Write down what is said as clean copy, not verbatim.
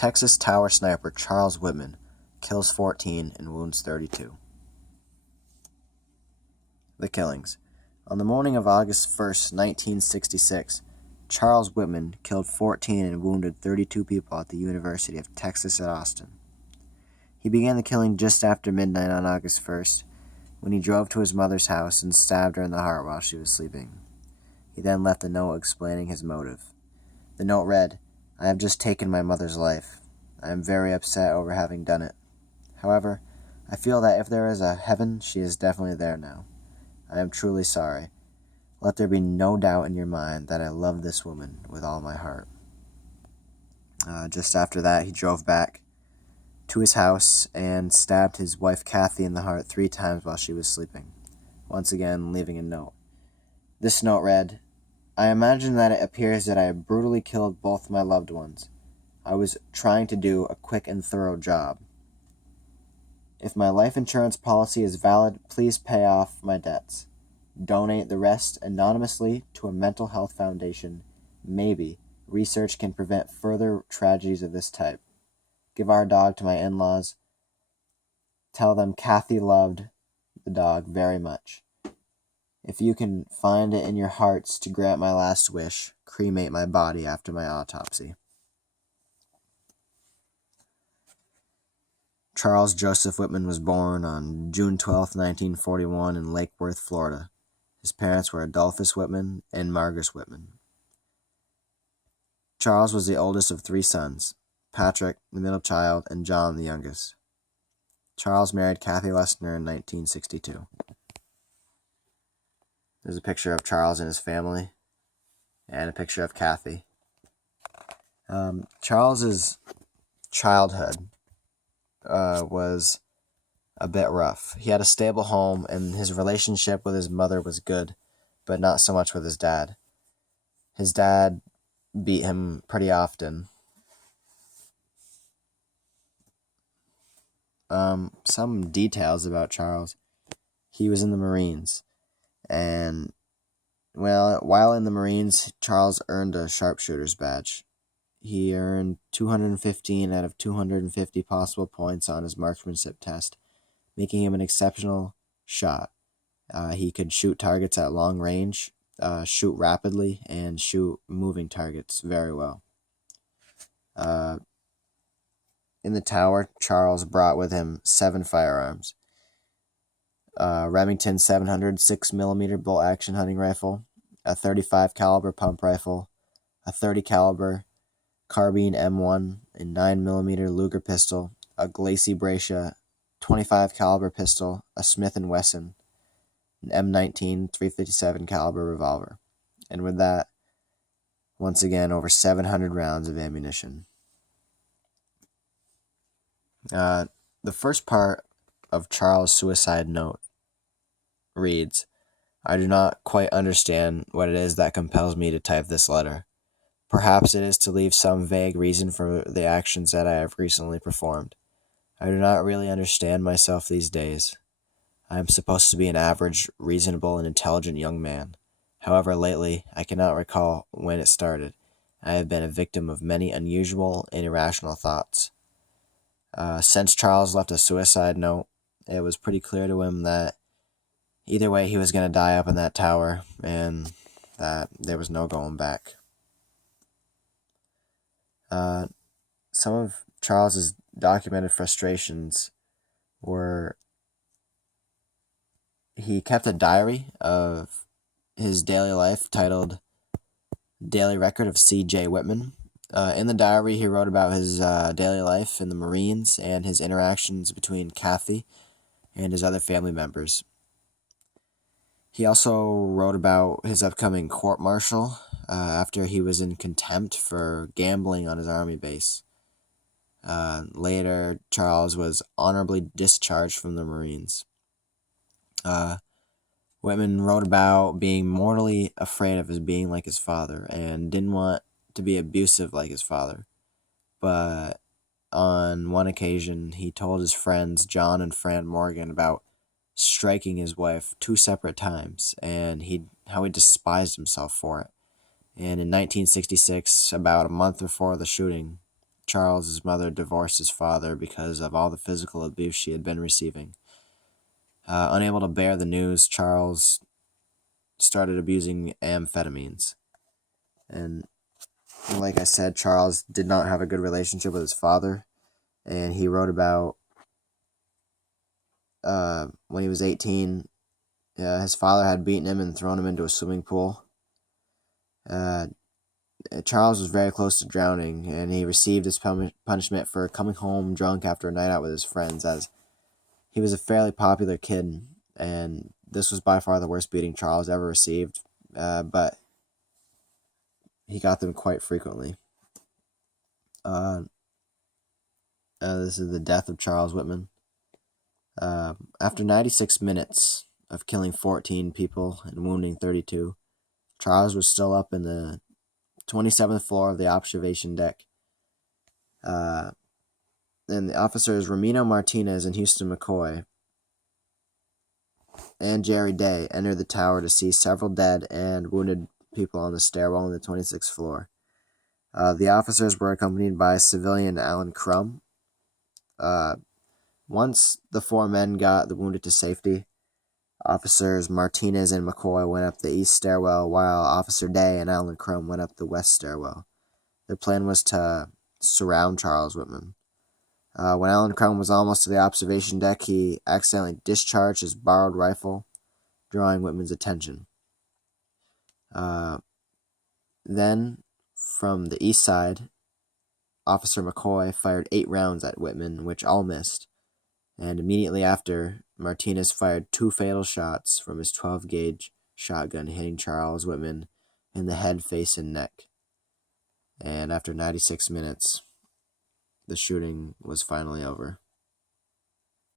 Texas tower sniper Charles Whitman kills 14 and wounds 32. The killings. On the morning of August 1st, 1966, Charles Whitman killed 14 and wounded 32 people at the University of Texas at Austin. He began the killing just after midnight on August 1st, when he drove to his mother's house and stabbed her in the heart while she was sleeping. He then left a note explaining his motive. The note read, "I have just taken my mother's life. I am very upset over having done it. However, I feel that if there is a heaven, she is definitely there now. I am truly sorry. Let there be no doubt in your mind that I love this woman with all my heart." Just after that, he drove back to his house and stabbed his wife Kathy in the heart 3 times while she was sleeping, once again leaving a note. This note read, "I imagine that it appears that I have brutally killed both my loved ones. I was trying to do a quick and thorough job. If my life insurance policy is valid, please pay off my debts. Donate the rest anonymously to a mental health foundation. Maybe research can prevent further tragedies of this type. Give our dog to my in-laws. Tell them Kathy loved the dog very much. If you can find it in your hearts to grant my last wish, cremate my body after my autopsy." Charles Joseph Whitman was born on June 12, 1941 in Lake Worth, Florida. His parents were Adolphus Whitman and Margaret Whitman. Charles was the oldest of 3 sons, Patrick, the middle child, and John, the youngest. Charles married Kathy Lessner in 1962. There's a picture of Charles and his family, and a picture of Kathy. Charles's childhood was a bit rough. He had a stable home, and his relationship with his mother was good, but not so much with his dad. His dad beat him pretty often. Some details about Charles. He was in the Marines, and while in the Marines, Charles earned a sharpshooter's badge. He earned 215 out of 250 possible points on his marksmanship test, making him an exceptional shot. He could shoot targets at long range, shoot rapidly, and shoot moving targets very well. In the tower, Charles brought with him 7 firearms. Remington 700 6mm bolt-action hunting rifle, a 35 caliber pump rifle, a 30 caliber carbine M1, a 9mm Luger pistol, a Glacie Bracia 25 caliber pistol, a Smith & Wesson, an M19 357 caliber revolver, and with that, once again, over 700 rounds of ammunition. The first part of Charles' suicide note reads, "I do not quite understand what it is that compels me to type this letter. Perhaps it is to leave some vague reason for the actions that I have recently performed. I do not really understand myself these days. I am supposed to be an average, reasonable, and intelligent young man. However, lately, I cannot recall when it started. I have been a victim of many unusual and irrational thoughts. Since Charles left a suicide note, it was pretty clear to him that either way he was going to die up in that tower, and that there was no going back." Some of Charles's documented frustrations were he kept a diary of his daily life titled Daily Record of C.J. Whitman. In the diary, he wrote about his daily life in the Marines and his interactions between Kathy and his other family members. He also wrote about his upcoming court-martial after he was in contempt for gambling on his army base. Later, Charles was honorably discharged from the Marines. Whitman wrote about being mortally afraid of his being like his father and didn't want to be abusive like his father. But on one occasion, he told his friends John and Fran Morgan about striking his wife 2 separate times and how he despised himself for it. And in 1966, about a month before the shooting, Charles's mother divorced his father because of all the physical abuse she had been receiving. Unable to bear the news, Charles started abusing amphetamines. And like I said, Charles did not have a good relationship with his father, and he wrote about when he was 18, his father had beaten him and thrown him into a swimming pool. Charles was very close to drowning, and he received his punishment for coming home drunk after a night out with his friends, as he was a fairly popular kid, and this was by far the worst beating Charles ever received, but he got them quite frequently. This is the death of Charles Whitman. After 96 minutes of killing 14 people and wounding 32, Charles was still up in the 27th floor of the observation deck. And the officers Ramiro Martinez and Houston McCoy and Jerry Day entered the tower to see several dead and wounded people on the stairwell on the 26th floor. The officers were accompanied by civilian Alan Crum. Once the four men got the wounded to safety, Officers Martinez and McCoy went up the east stairwell, while Officer Day and Alan Crum went up the west stairwell. Their plan was to surround Charles Whitman. When Alan Crum was almost to the observation deck, he accidentally discharged his borrowed rifle, drawing Whitman's attention. Then, from the east side, Officer McCoy fired 8 rounds at Whitman, which all missed, and immediately after, Martinez fired 2 fatal shots from his 12-gauge shotgun, hitting Charles Whitman in the head, face, and neck. And after 96 minutes, the shooting was finally over.